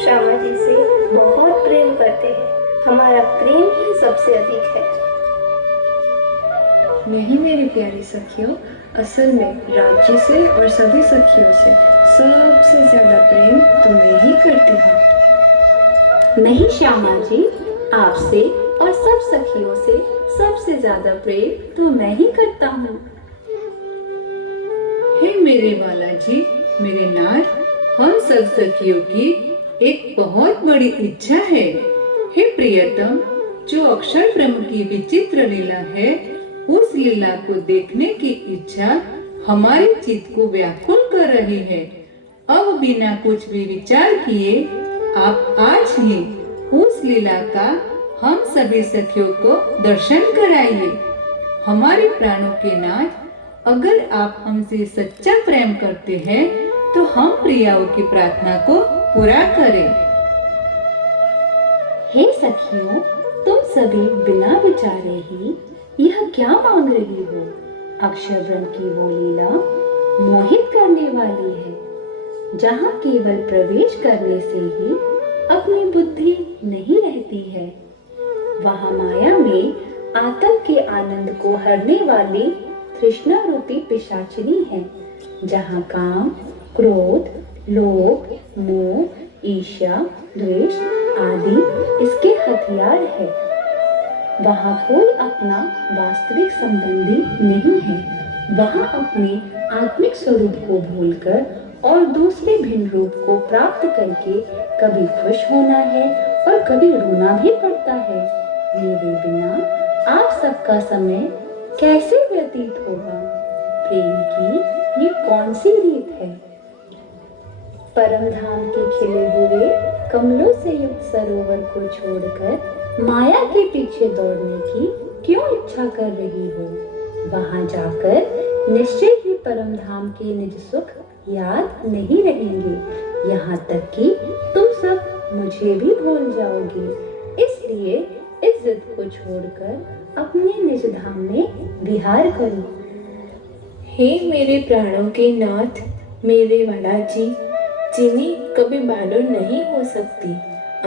श्यामा जी से बहुत प्रेम करते हैं। हमारा प्रेम ही सबसे अधिक है। नहीं मेरी प्यारी सखियों, असल में राज्य से और सभी सखियों से सबसे ज्यादा प्रेम तो मैं ही करती हूँ। नहीं श्यामा जी, आपसे और सब सखियों से सबसे ज्यादा प्रेम तो मैं ही करता हूँ। हे मेरे बालाजी, मेरे नाथ, हम सब सखियों की एक बहुत बड़ी इच्छा है। हे प्रियतम, जो अक्षर ब्रह्म की विचित्र लीला है, उस लीला को देखने की इच्छा हमारे चित्त को व्याकुल कर रही है। अब बिना कुछ भी विचार किए आप आज ही उस लीला का हम सभी सखियों को दर्शन कराइए। हमारे प्राणों के नाथ, अगर आप हमसे सच्चा प्रेम करते हैं तो हम प्रियाओं की प्रार्थना को पूरा करें। हे सखियों, तुम सभी बिना विचारे ही यह क्या मांग रही हो? अक्षर ब्रह्म की वो लीला मोहित करने वाली है, जहाँ केवल प्रवेश करने से ही अपनी बुद्धि नहीं रहती है। वहाँ माया में आत्म के आनंद को हरने वाली तृष्णा रूपी पिशाचिनी है, जहाँ काम, क्रोध, लोभ, मोह, ईर्ष्या, द्वेष आदि इसके हथियार है। वहाँ कोई अपना वास्तविक संबंधी नहीं है। वहाँ अपने आत्मिक स्वरूप को भूलकर और दूसरे भिन्न रूप को प्राप्त करके कभी खुश होना है और कभी रोना भी पड़ता है। मेरे बिना आप सबका समय कैसे व्यतीत होगा? प्रेम की ये कौन सी रीत है? परम धाम के खिले हुए कमलों से युक्त सरोवर को छोड़कर माया के पीछे दौड़ने की क्यों इच्छा कर रही हो? वहां जाकर निश्चय ही परम धाम के निज सुख याद नहीं रहेंगे। यहाँ तक कि तुम सब मुझे भी भूल जाओगे। इसलिए इस जिद को छोड़कर अपने निज धाम में विहार करो। हे मेरे प्राणों के नाथ, मेरे बालाजी, चीनी कभी बालू नहीं हो सकती,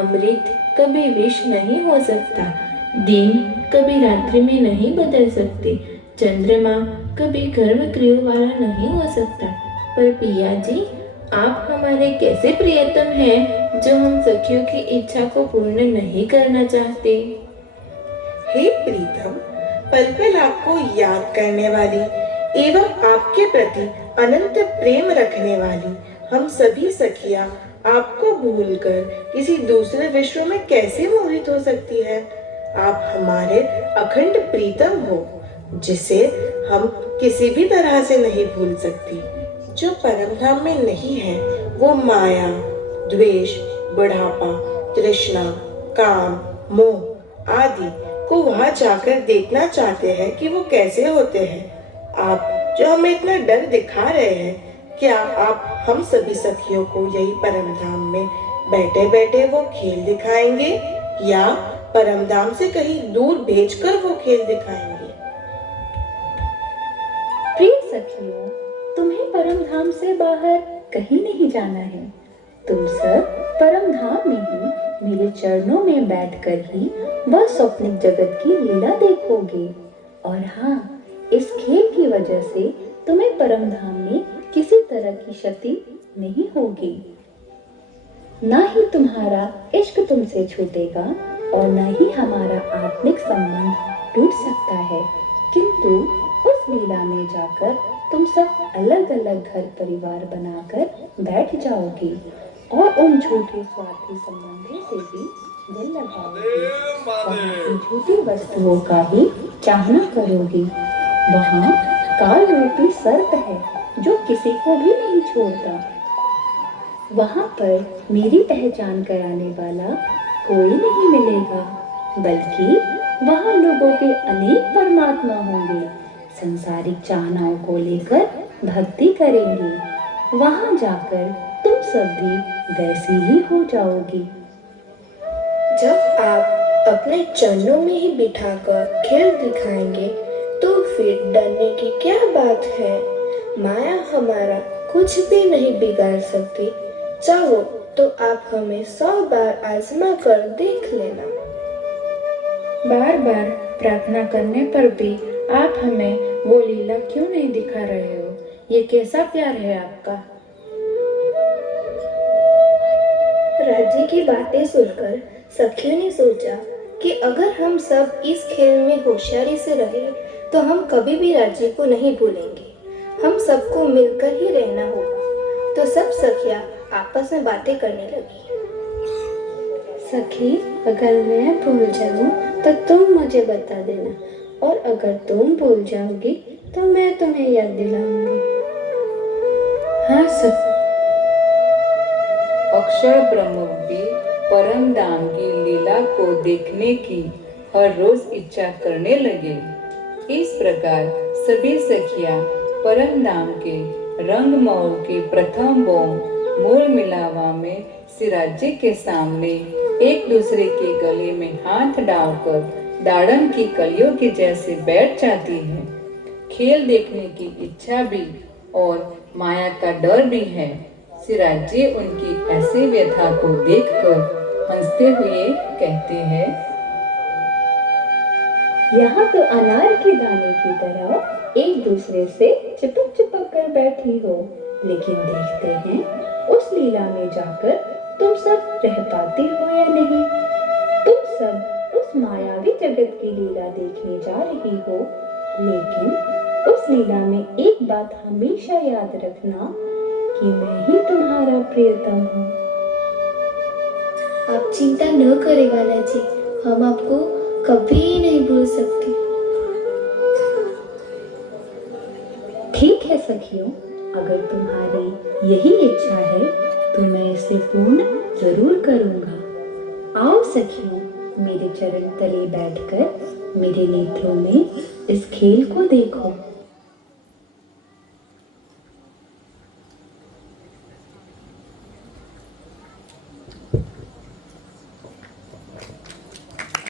अमृत कभी विष नहीं हो सकता, दिन कभी रात्रि में नहीं बदल सकते, चंद्रमा कभी गर्भ क्रियों वाला नहीं हो सकता। पर पिया जी, आप हमारे कैसे प्रियतम हैं जो हम सखियों की इच्छा को पूर्ण नहीं करना चाहते। हे प्रीतम, पल पल आपको याद करने वाली एवं आपके प्रति अनंत प्रेम रखने वाली हम सभी सखियां आपको भूलकर किसी दूसरे विश्व में कैसे मोहित हो सकती है। आप हमारे अखंड प्रीतम हो, जिसे हम किसी भी तरह से नहीं भूल सकती। जो परम धाम में नहीं है वो माया, द्वेष, बुढ़ापा, तृष्णा, काम, मोह आदि को वहां जाकर देखना चाहते हैं कि वो कैसे होते हैं। आप जो हमें इतना डर दिखा रहे हैं, क्या आप हम सभी सखियों को यही परम धाम में बैठे बैठे वो खेल दिखाएंगे या परम धाम से कहीं दूर भेजकर वो खेल दिखाएंगे? प्रिय सखियों, तुम्हें परम धाम से बाहर कहीं नहीं जाना है। तुम सब परम धाम में ही मेरे चरणों में बैठकर ही वह स्वप्निक जगत की लीला देखोगे। और हाँ, इस खेल की वजह से तुम्हें परम धाम में किसी तरह की क्षति नहीं होगी। ना ही तुम्हारा इश्क तुमसे छूटेगा और न ही हमारा आत्मिक संबंध टूट सकता है। किंतु उस लीला में जाकर तुम सब अलग अलग घर परिवार बनाकर बैठ जाओगे और उन झूठे स्वार्थी संबंधों से भी दिल लगाओगे। वहाँ की झूठी वस्तुओं का ही चाहना करोगे। वहाँ काल रूपी सर्प है जो किसी को भी नहीं छोड़ता। वहाँ पर मेरी पहचान कराने वाला कोई नहीं मिलेगा, बल्कि वहाँ लोगों के अनेक परमात्मा होंगे, संसारिक चाहनाओं को लेकर भक्ति करेंगे। वहाँ जाकर तुम सब भी वैसी ही हो जाओगी। जब आप अपने चरणों में ही बिठाकर खेल दिखाएंगे तो फिर डरने की क्या बात है। माया हमारा कुछ भी नहीं बिगाड़ सकती। चाहो तो आप हमें 100 बार आजमा कर देख लेना। बार बार प्रार्थना करने पर भी आप हमें वो लीला क्यों नहीं दिखा रहे हो? ये कैसा प्यार है आपका? राज्य की बातें सुनकर सखियों ने सोचा कि अगर हम सब इस खेल में होशियारी से रहे तो हम कभी भी राज्य को नहीं भूलेंगे। हम सबको मिलकर ही रहना होगा। तो सब सखियां आपस में बातें करने लगी। सखी, अगर मैं भूल जाऊं तो तुम मुझे बता देना, और अगर तुम भूल जाओगी तो मैं तुम्हें याद दिलाऊंगी। हाँ सर। अक्षर ब्रह्म भी परम धाम की लीला को देखने की हर रोज इच्छा करने लगे। इस प्रकार सभी सखियां परम धाम के रंगमहल के प्रथम बोम मूल मिलावा में सिराजे के सामने एक दूसरे के गले में हाथ डालकर दाड़म की कलियों के जैसे बैठ जाती है। खेल देखने की इच्छा भी और माया का डर भी है। सिराजे उनकी ऐसी व्यथा को देखकर हंसते हुए कहते हैं, यहाँ तो अनार के दाने की तरह एक दूसरे से चिपक चिपक कर बैठी हो, लेकिन देखते हैं उस लीला में जाकर तुम सब रह पाती हो या नहीं। तुम सब उस मायावी जगत की लीला देखने जा रही हो, लेकिन उस लीला में एक बात हमेशा याद रखना कि मैं ही तुम्हारा प्रियतम हूँ। आप चिंता न करें वाला जी, हम आपको कभी नहीं भूल सकते। ठीक है सखियों, अगर तुम्हारी यही इच्छा है तो मैं इसे पूर्ण जरूर करूँगा। आओ सखियों, मेरे चरण तले बैठकर मेरे नेत्रों में इस खेल को देखो।